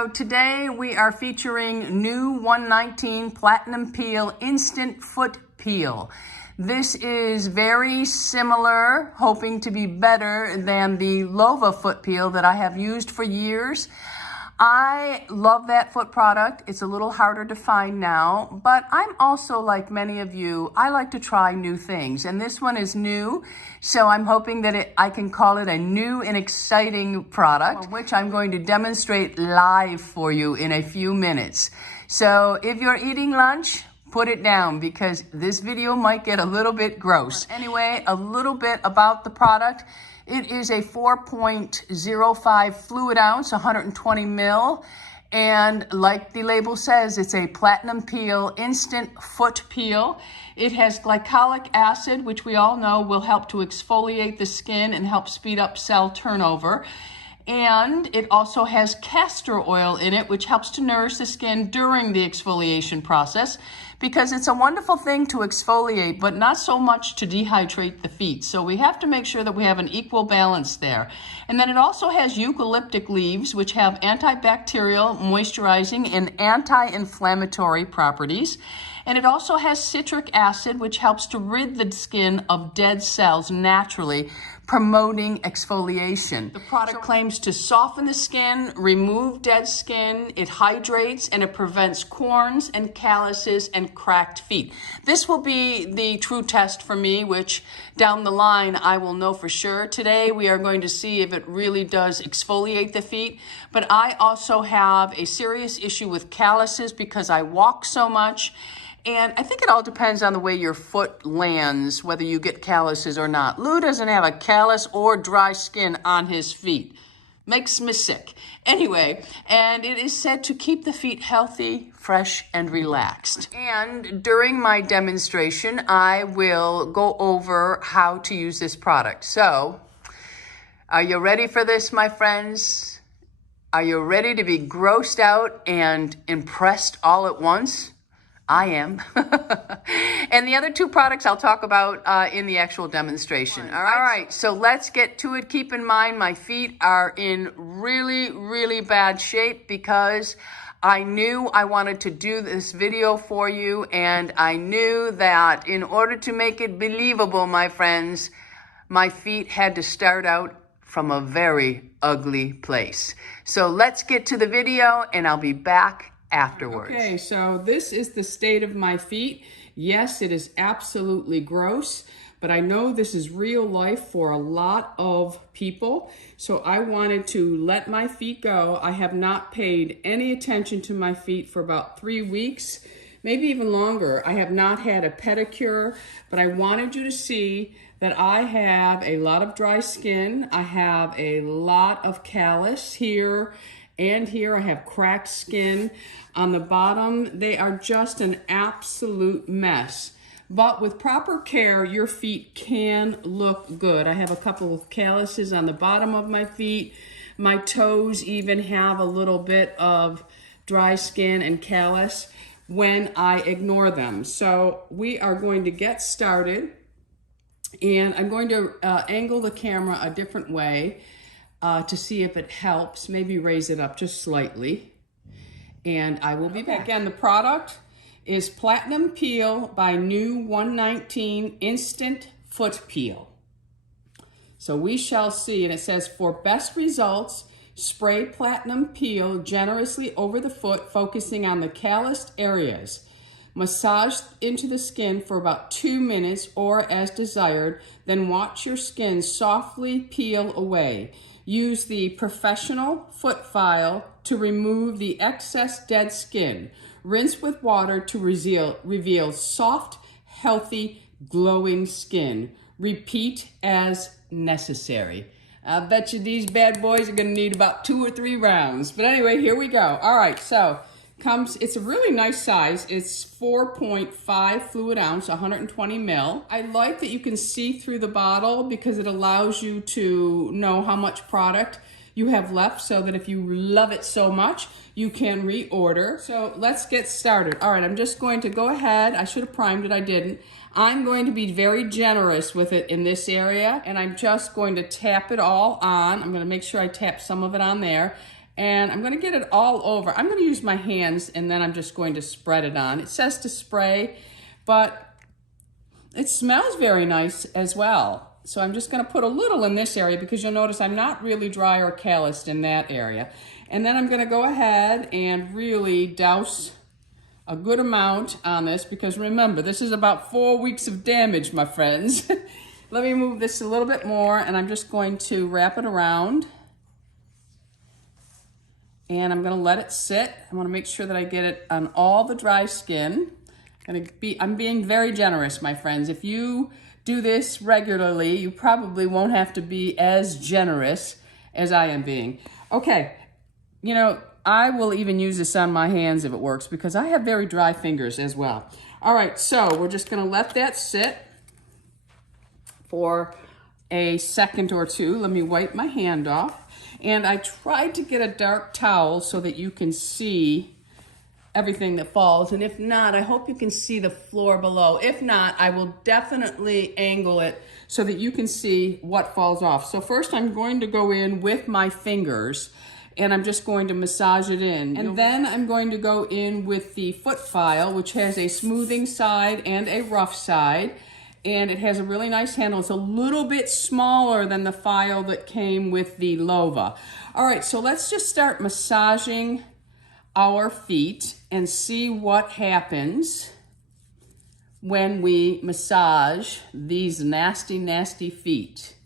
So today we are featuring new 119 Platinum Peel Instant Foot Peel. This is very similar, hoping to be better than the Lova foot peel that I have used for years. I love that foot product. It's a little harder to find now, but I'm also, like many of you, I like to try new things, and this one is new, so I'm hoping that I can call it a new and exciting product, which I'm going to demonstrate live for you in a few minutes. So if you're eating lunch, put it down because this video might get a little bit gross. Anyway, a little bit about the product. It is a 4.05 fluid ounce, 120 mil. And like the label says, it's a platinum peel, instant foot peel. It has glycolic acid, which we all know will help to exfoliate the skin and help speed up cell turnover. And it also has castor oil in it, which helps to nourish the skin during the exfoliation process, because it's a wonderful thing to exfoliate, but not so much to dehydrate the feet. So we have to make sure that we have an equal balance there. And then it also has eucalyptic leaves, which have antibacterial, moisturizing, and anti-inflammatory properties. And it also has citric acid, which helps to rid the skin of dead cells naturally, promoting exfoliation. The product claims to soften the skin, remove dead skin, it hydrates, and it prevents corns and calluses and cracked feet. This will be the true test for me, which down the line I will know for sure. Today we are going to see if it really does exfoliate the feet, but I also have a serious issue with calluses because I walk so much. And I think it all depends on the way your foot lands, whether you get calluses or not. Lou doesn't have a callus or dry skin on his feet. Makes me sick. Anyway, and it is said to keep the feet healthy, fresh, and relaxed. And during my demonstration, I will go over how to use this product. So, are you ready for this, my friends? Are you ready to be grossed out and impressed all at once? I am. And the other two products I'll talk about in the actual demonstration. All right, so let's get to it. Keep in mind my feet are in really, really bad shape because I knew I wanted to do this video for you, and I knew that in order to make it believable, my friends, my feet had to start out from a very ugly place. So let's get to the video and I'll be back afterwards. Okay, so this is the state of my feet. Yes, it is absolutely gross, but I know this is real life for a lot of people. So I wanted to let my feet go. I have not paid any attention to my feet for about 3 weeks, maybe even longer. I have not had a pedicure, but I wanted you to see that I have a lot of dry skin. I have a lot of callus here and here. I have cracked skin. On the bottom, they are just an absolute mess. But with proper care, your feet can look good. I have a couple of calluses on the bottom of my feet. My toes even have a little bit of dry skin and callus when I ignore them. So we are going to get started. And I'm going to angle the camera a different way to see if it helps. Maybe raise it up just slightly. And I will be back. Again, the product is Platinum Peel by New 119 Instant Foot Peel. So we shall see. And it says, for best results, spray Platinum Peel generously over the foot, focusing on the calloused areas. Massage into the skin for about 2 minutes or as desired, then watch your skin softly peel away. Use the professional foot file to remove the excess dead skin. Rinse with water to reveal soft, healthy, glowing skin. Repeat as necessary. I bet you these bad boys are gonna need about 2 or 3 rounds. But anyway, here we go. All right, so it's a really nice size. It's 4.5 fluid ounce, 120 mil. I like that you can see through the bottle because it allows you to know how much product you have left, so that if you love it so much, you can reorder. So let's get started. All right, I'm just going to go ahead. I should have primed it, I didn't. I'm going to be very generous with it in this area, and I'm just going to tap it all on. I'm gonna make sure I tap some of it on there. And I'm gonna get it all over. I'm gonna use my hands and then I'm just going to spread it on. It says to spray, but it smells very nice as well. So I'm just gonna put a little in this area because you'll notice I'm not really dry or calloused in that area. And then I'm gonna go ahead and really douse a good amount on this because remember, this is about 4 weeks of damage, my friends. Let me move this a little bit more and I'm just going to wrap it around. And I'm gonna let it sit. I wanna make sure that I get it on all the dry skin. I'm being very generous, my friends. If you do this regularly, you probably won't have to be as generous as I am being. Okay, you know, I will even use this on my hands if it works because I have very dry fingers as well. All right, so we're just gonna let that sit for a second or two. Let me wipe my hand off. And I tried to get a dark towel so that you can see everything that falls. And if not, I hope you can see the floor below. If not, I will definitely angle it so that you can see what falls off. So first I'm going to go in with my fingers and I'm just going to massage it in. And then I'm going to go in with the foot file, which has a smoothing side and a rough side. And it has a really nice handle. It's a little bit smaller than the file that came with the Lova. All right, so let's just start massaging our feet and see what happens when we massage these nasty, nasty feet.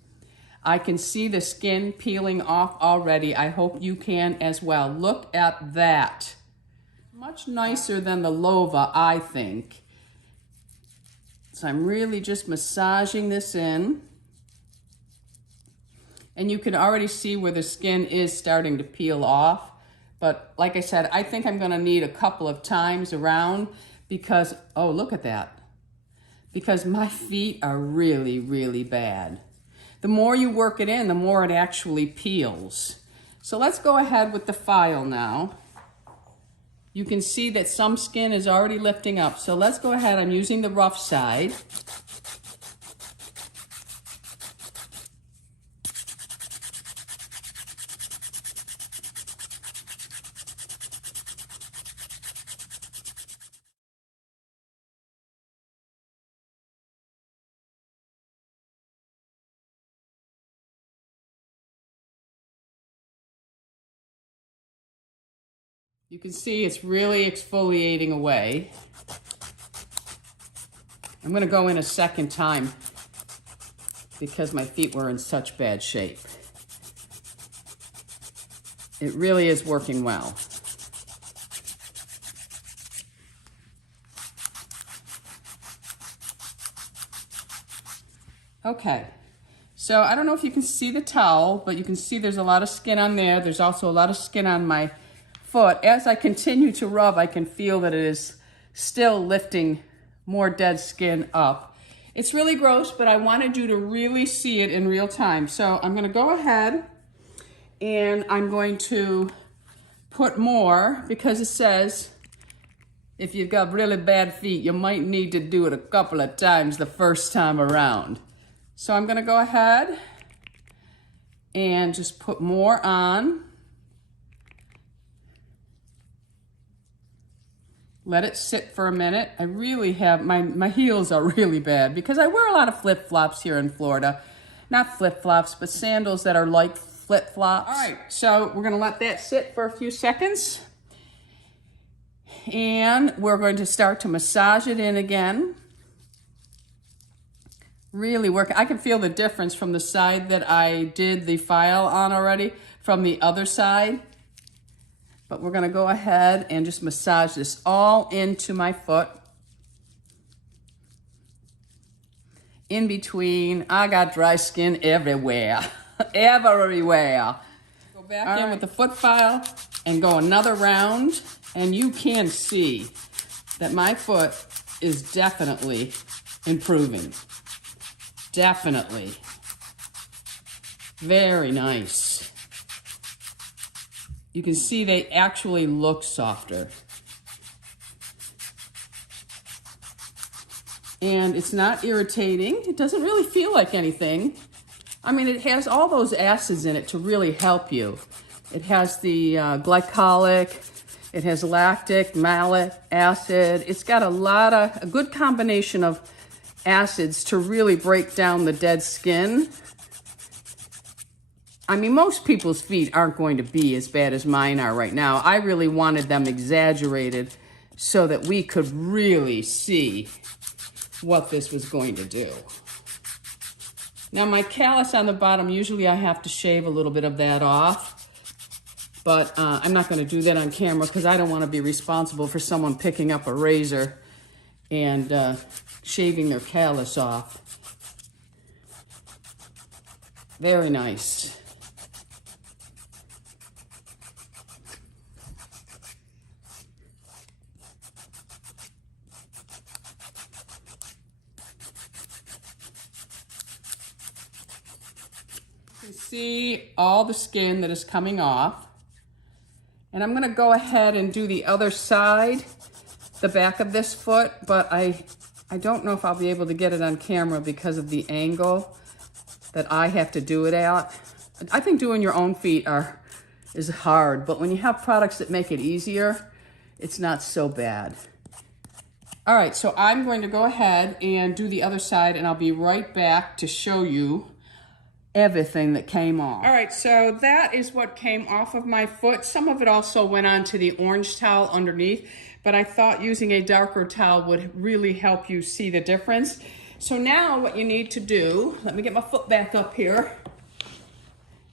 I can see the skin peeling off already. I hope you can as well. Look at that. Much nicer than the Lova, I think. So I'm really just massaging this in. And you can already see where the skin is starting to peel off. But like I said, I think I'm gonna need a couple of times around because, oh, look at that. Because my feet are really, really bad. The more you work it in, the more it actually peels. So let's go ahead with the file now. You can see that some skin is already lifting up. So let's go ahead, I'm using the rough side. You can see it's really exfoliating away. I'm gonna go in a second time because my feet were in such bad shape. It really is working well. Okay, so I don't know if you can see the towel, but you can see there's a lot of skin on there. There's also a lot of skin on my foot. As I continue to rub, I can feel that it is still lifting more dead skin up. It's really gross, but I wanted you to really see it in real time. So I'm gonna go ahead and I'm going to put more because it says if you've got really bad feet, you might need to do it a couple of times the first time around. So I'm gonna go ahead and just put more on. Let it sit for a minute. I really have, my heels are really bad because I wear a lot of flip-flops here in Florida. Not flip-flops, but sandals that are like flip-flops. All right, so we're gonna let that sit for a few seconds. And we're going to start to massage it in again. Really work. I can feel the difference from the side that I did the file on already from the other side. But we're gonna go ahead and just massage this all into my foot. In between, I got dry skin everywhere, everywhere. Go back in with the foot file and go another round, and you can see that my foot is definitely improving. Definitely. Very nice. You can see they actually look softer. And it's not irritating. It doesn't really feel like anything. I mean, it has all those acids in it to really help you. It has the glycolic, it has lactic, malic acid. It's got a good combination of acids to really break down the dead skin. I mean, most people's feet aren't going to be as bad as mine are right now. I really wanted them exaggerated so that we could really see what this was going to do. Now my callus on the bottom, usually I have to shave a little bit of that off, but I'm not going to do that on camera because I don't want to be responsible for someone picking up a razor and shaving their callus off. Very nice. You can see all the skin that is coming off. And I'm going to go ahead and do the other side, the back of this foot, but I don't know if I'll be able to get it on camera because of the angle that I have to do it at. I think doing your own feet is hard, but when you have products that make it easier, it's not so bad. All right, so I'm going to go ahead and do the other side, and I'll be right back to show you everything that came off. All right, so that is what came off of my foot. Some of it also went onto the orange towel underneath, but I thought using a darker towel would really help you see the difference. So now what you need to do, let me get my foot back up here.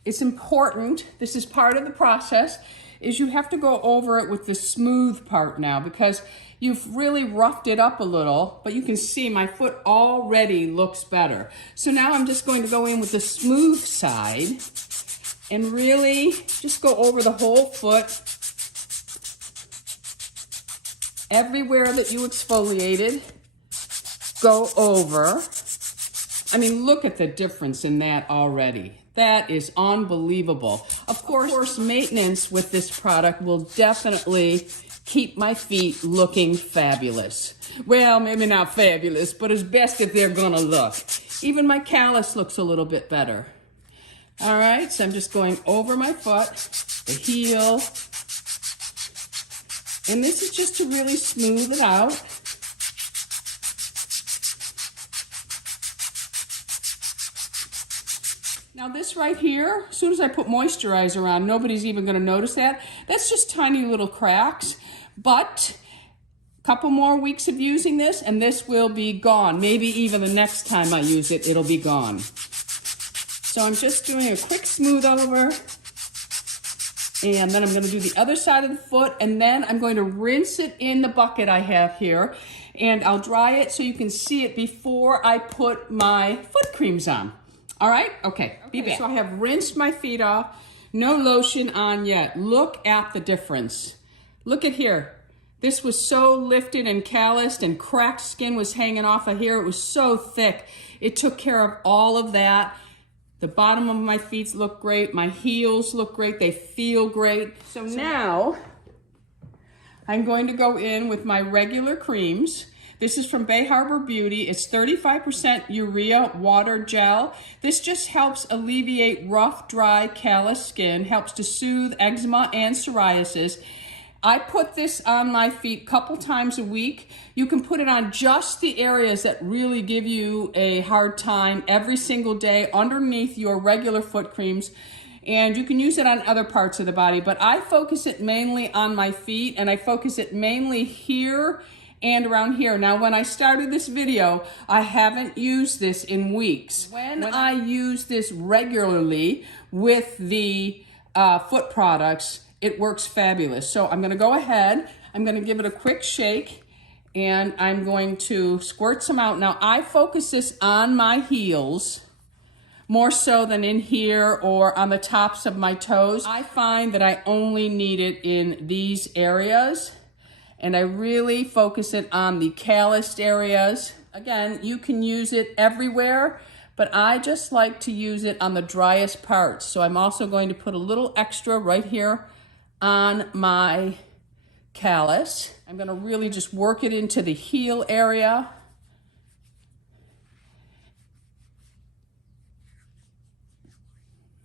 It's important, this is part of the process, is you have to go over it with the smooth part now because you've really roughed it up a little, but you can see my foot already looks better. So now I'm just going to go in with the smooth side and really just go over the whole foot. Everywhere that you exfoliated, go over. I mean, look at the difference in that already. That is unbelievable. Of course, maintenance with this product will definitely keep my feet looking fabulous. Well, maybe not fabulous, but as best as they're gonna look. Even my callus looks a little bit better. All right, so I'm just going over my foot, the heel, and this is just to really smooth it out. Now this right here, as soon as I put moisturizer on, nobody's even gonna notice that. That's just tiny little cracks, but a couple more weeks of using this and this will be gone. Maybe even the next time I use it, it'll be gone. So I'm just doing a quick smooth over, and then I'm gonna do the other side of the foot, and then I'm going to rinse it in the bucket I have here, and I'll dry it so you can see it before I put my foot creams on. All right, okay, be back. So I have rinsed my feet off, no lotion on yet. Look at the difference. Look at here. This was so lifted and calloused and cracked skin was hanging off of here. It was so thick. It took care of all of that. The bottom of my feet look great. My heels look great. They feel great. So now I'm going to go in with my regular creams. This is from Bay Harbor Beauty. It's 35% urea water gel. This just helps alleviate rough, dry, callous skin, helps to soothe eczema and psoriasis. I put this on my feet a couple times a week. You can put it on just the areas that really give you a hard time every single day underneath your regular foot creams. And you can use it on other parts of the body, but I focus it mainly on my feet, and I focus it mainly here and around here. Now, when I started this video, I haven't used this in weeks. When I use this regularly with the foot products, it works fabulous. So I'm gonna go ahead, I'm gonna give it a quick shake, and I'm going to squirt some out. Now, I focus this on my heels more so than in here or on the tops of my toes. I find that I only need it in these areas, and I really focus it on the calloused areas. Again, you can use it everywhere, but I just like to use it on the driest parts. So I'm also going to put a little extra right here on my callus. I'm gonna really just work it into the heel area.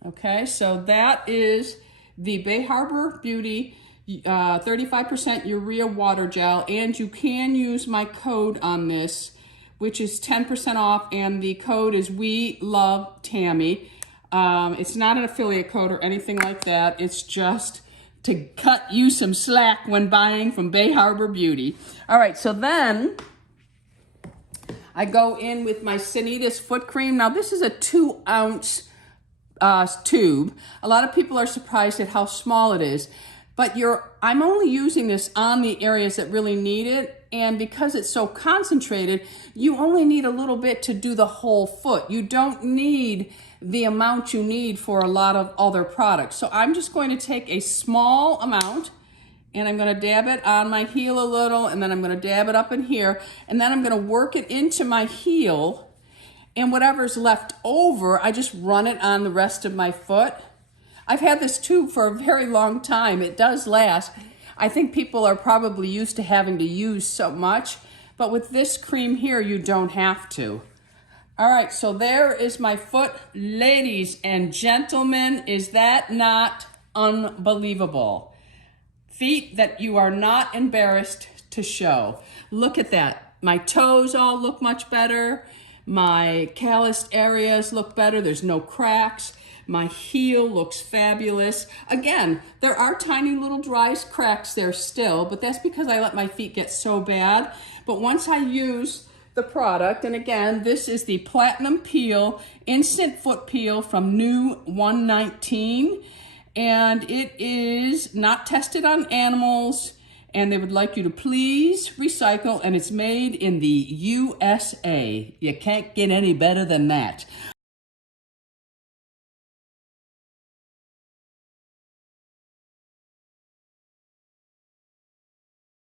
Okay, so that is the Bay Harbor Beauty 35% urea water gel, and you can use my code on this, which is 10% off, and the code is We Love Tammy. It's not an affiliate code or anything like that. It's just to cut you some slack when buying from Bay Harbor Beauty. All right, so then I go in with my Sanitas foot cream. Now this is a 2-ounce tube. A lot of people are surprised at how small it is, but I'm only using this on the areas that really need it, and because it's so concentrated, you only need a little bit to do the whole foot. You don't need the amount you need for a lot of other products. So I'm just going to take a small amount, and I'm going to dab it on my heel a little, and then I'm going to dab it up in here, and then I'm going to work it into my heel, and whatever's left over, I just run it on the rest of my foot. I've had this tube for a very long time. It does last. I think people are probably used to having to use so much, but with this cream here, you don't have to. All right, so there is my foot. Ladies and gentlemen, is that not unbelievable? Feet that you are not embarrassed to show. Look at that. My toes all look much better. My calloused areas look better. There's no cracks. My heel looks fabulous. Again, there are tiny little dry cracks there still, but that's because I let my feet get so bad. But once I use the product, and again, this is the Platinum Peel Instant Foot Peel from New 119, and it is not tested on animals, and they would like you to please recycle, and it's made in the USA. You can't get any better than that.